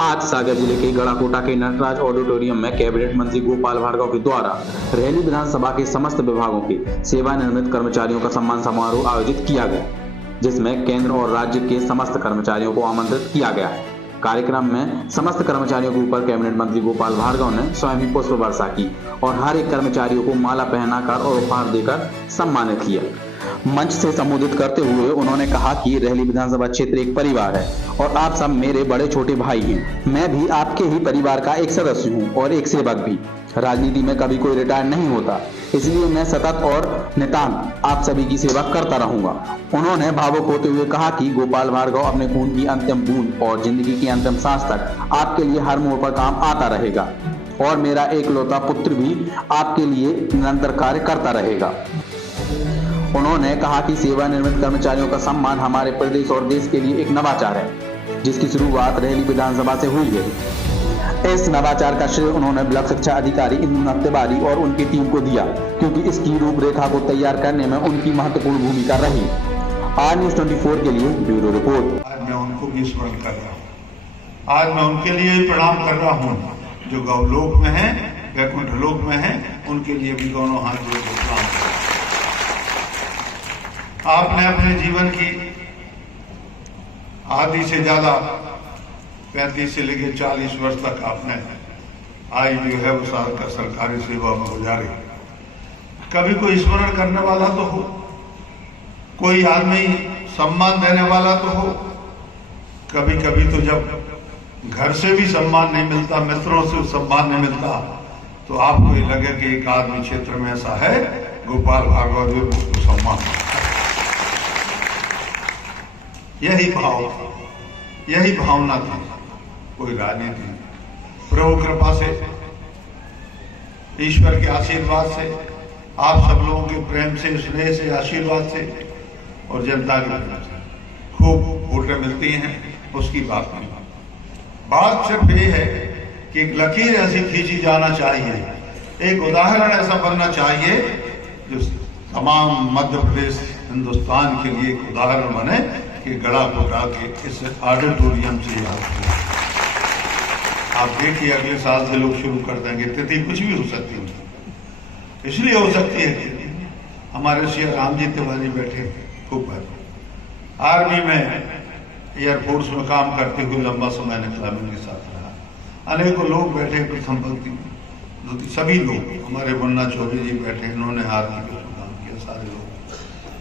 आज सागर जिले के गढ़ाकोटा के नटराज ऑडिटोरियम में कैबिनेट मंत्री गोपाल भार्गव के द्वारा रेहली विधानसभा के समस्त विभागों के सेवानिवृत्त कर्मचारियों का सम्मान समारोह आयोजित किया गया, जिसमें केंद्र और राज्य के समस्त कर्मचारियों को आमंत्रित किया गया। कार्यक्रम में समस्त कर्मचारियों के ऊपर कैबिनेट मंत्री गोपाल भार्गव ने स्वयं ही पुष्प वर्षा की और हर एक कर्मचारियों को माला पहनाकर और उपहार देकर सम्मानित किया। मंच से संबोधित करते हुए उन्होंने कहा कि रेहली विधानसभा क्षेत्र एक परिवार है और आप सब मेरे बड़े छोटे भाई हैं। मैं भी आपके ही परिवार का एक सदस्य हूं और एक सेवक भी। राजनीति में कभी कोई रिटायर नहीं होता, इसलिए मैं सतत और नितांत आप सभी की सेवा करता रहूंगा। उन्होंने भावुक होते हुए कहा कि गोपाल भार्गव अपने खून की अंतिम बूंद और जिंदगी की अंतिम सांस तक आपके लिए हर मोड़ पर काम आता रहेगा और मेरा एकलौता पुत्र भी आपके लिए निरंतर कार्य करता रहेगा। उन्होंने कहा कि सेवानिवृत्त कर्मचारियों का सम्मान हमारे प्रदेश और देश के लिए एक नवाचार है, जिसकी शुरुआत रेहली विधानसभा से हुई है। इस नवाचार का श्रेय उन्होंने ब्लॉक शिक्षा अधिकारी इंदुनाथ तिवारी और उनकी टीम को दिया, क्योंकि इसकी रूपरेखा को तैयार करने में उनकी महत्वपूर्ण भूमिका रही। आज न्यूज़ 24 के लिए ब्यूरो रिपोर्ट। आज मैं उनको भी स्मरण कर रहा हूँ। आज मैं उनके लिए भी प्रणाम कर रहा हूँ जो गौलोक में है, वैकुंठ लोक में है, उनके लिए भी दोनों हाथ जोड़ के प्रणाम कर रहा हूं। आपने अपने जीवन की आधी से ज्यादा 35 से लेकर 40 वर्ष तक आपने आज जो है वो सरकारी सेवा में गुजारी। कभी कोई स्मरण करने वाला तो हो, कोई आदमी सम्मान देने वाला तो हो। कभी कभी तो जब घर से भी सम्मान नहीं मिलता, मित्रों से सम्मान नहीं मिलता, तो आपको ये लगे कि एक आदमी क्षेत्र में ऐसा है, गोपाल भार्गव जो उसको सम्मान। यही भावना थी। कोई राजनीति, प्रभु कृपा से, ईश्वर के आशीर्वाद से, आप सब लोगों के प्रेम से, स्नेह से, आशीर्वाद से और जनता के प्रेम से खूब वोटें मिलती हैं, उसकी बात नहीं। बात सिर्फ ये है कि एक लकीर ऐसी खींची जाना चाहिए, एक उदाहरण ऐसा बनना चाहिए जो तमाम मध्य प्रदेश, हिंदुस्तान के लिए एक उदाहरण बने कि गढ़ाकोटा के इस ऑडिटोरियम से याद किया। आप देखिए अगले साल से लोग शुरू कर देंगे। तिथि कुछ भी हो सकती है, इसलिए हो सकती है कि हमारे श्री राम जी तिवारी बैठे खूब भाई आर्मी में, एयरफोर्स में काम करते हुए लंबा समय निकला, उनके साथ रहा। अनेकों लोग बैठे प्रथम पंक्ति, सभी लोग, हमारे मुन्ना चौधरी जी बैठे, इन्होंने आर्मी में काम किया। सारे लोग,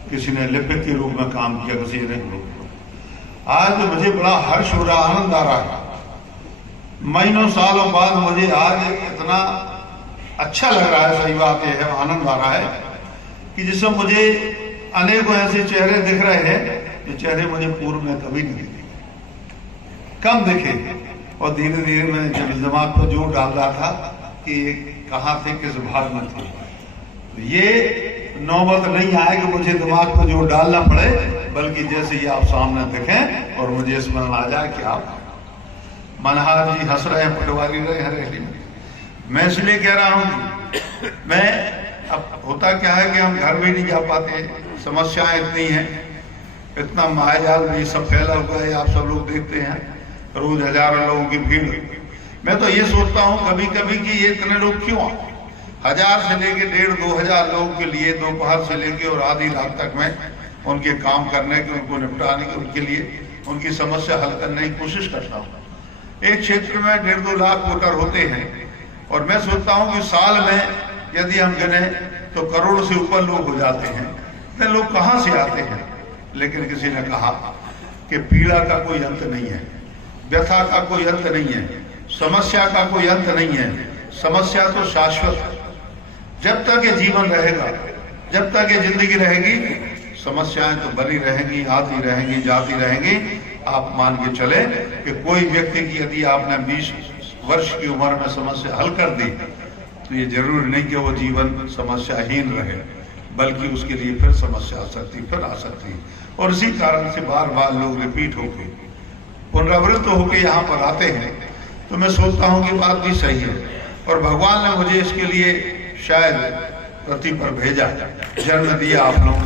किसी ने लिपिक के रूप में काम किया, किसी ने। आज मुझे बड़ा हर्ष हो रहा, आनंद आ रहा है। महीनों सालों बाद मुझे आज इतना अच्छा लग रहा है, सही बात यह है, आनंद आ रहा है कि जिसमें मुझे अनेकों ऐसे चेहरे दिख रहे हैं जो चेहरे मुझे पूर्व में कभी नहीं दिखे, कम दिखे। और धीरे धीरे मैं जब दिमाग पर जोर डाल रहा था कि कहाँ थे, किस भाग में थे, तो ये नौबत नहीं आए कि मुझे दिमाग पर जोर डालना पड़े, बल्कि जैसे ही आप सामने दिखें और मुझे स्मरण आ जाए कि आप मनहार जी हंस रहे हैं, पटवारी रहे हैं रेहली में। मैं इसलिए कह रहा हूं, मैं अब होता क्या है कि हम घर भी नहीं जा पाते, समस्याएं इतनी हैं, इतना मायाजाल भी सब फैला हुआ है, आप सब लोग देखते हैं, रोज हजारों लोगों की भीड़। मैं तो ये सोचता हूं कभी कभी कि ये इतने लोग क्यों आए। 1000 से लेके 1500-2000 लोगों के लिए दोपहर से लेके और आधी रात तक में उनके काम करने के, उनको निपटाने के, उनके लिए उनकी समस्या हल करने की कोशिश करता हूँ। एक क्षेत्र में 1.5-2 लाख वोटर होते हैं और मैं सोचता हूँ कि साल में यदि हम गिने तो करोड़ से ऊपर लोग हो जाते हैं। इतने लोग कहाँ से आते हैं? लेकिन किसी ने कहा कि पीड़ा का कोई अंत नहीं है, व्यथा का कोई अंत नहीं है, समस्या का कोई अंत नहीं है। समस्या तो शाश्वत है। जब तक ये जीवन रहेगा, जब तक ये जिंदगी रहेगी, समस्याएं तो बनी रहेंगी, आती रहेंगी, जाती रहेंगी। आप मान के चले कि कोई व्यक्ति की यदि आपने 20 वर्ष की उम्र में समस्या हल कर दी, तो ये जरूरी नहीं कि वो जीवन समस्याहीन रहे, बल्कि उसके लिए फिर समस्या आ सकती, फिर आ सकती है। और इसी कारण से बार बार लोग रिपीट होके, पुनरावृत्त होके यहाँ पर आते हैं। तो मैं सोचता हूँ कि बात भी सही है और भगवान ने मुझे इसके लिए शायद पृथ्वी पर भेजा, जन्म दिया आप लोगों को।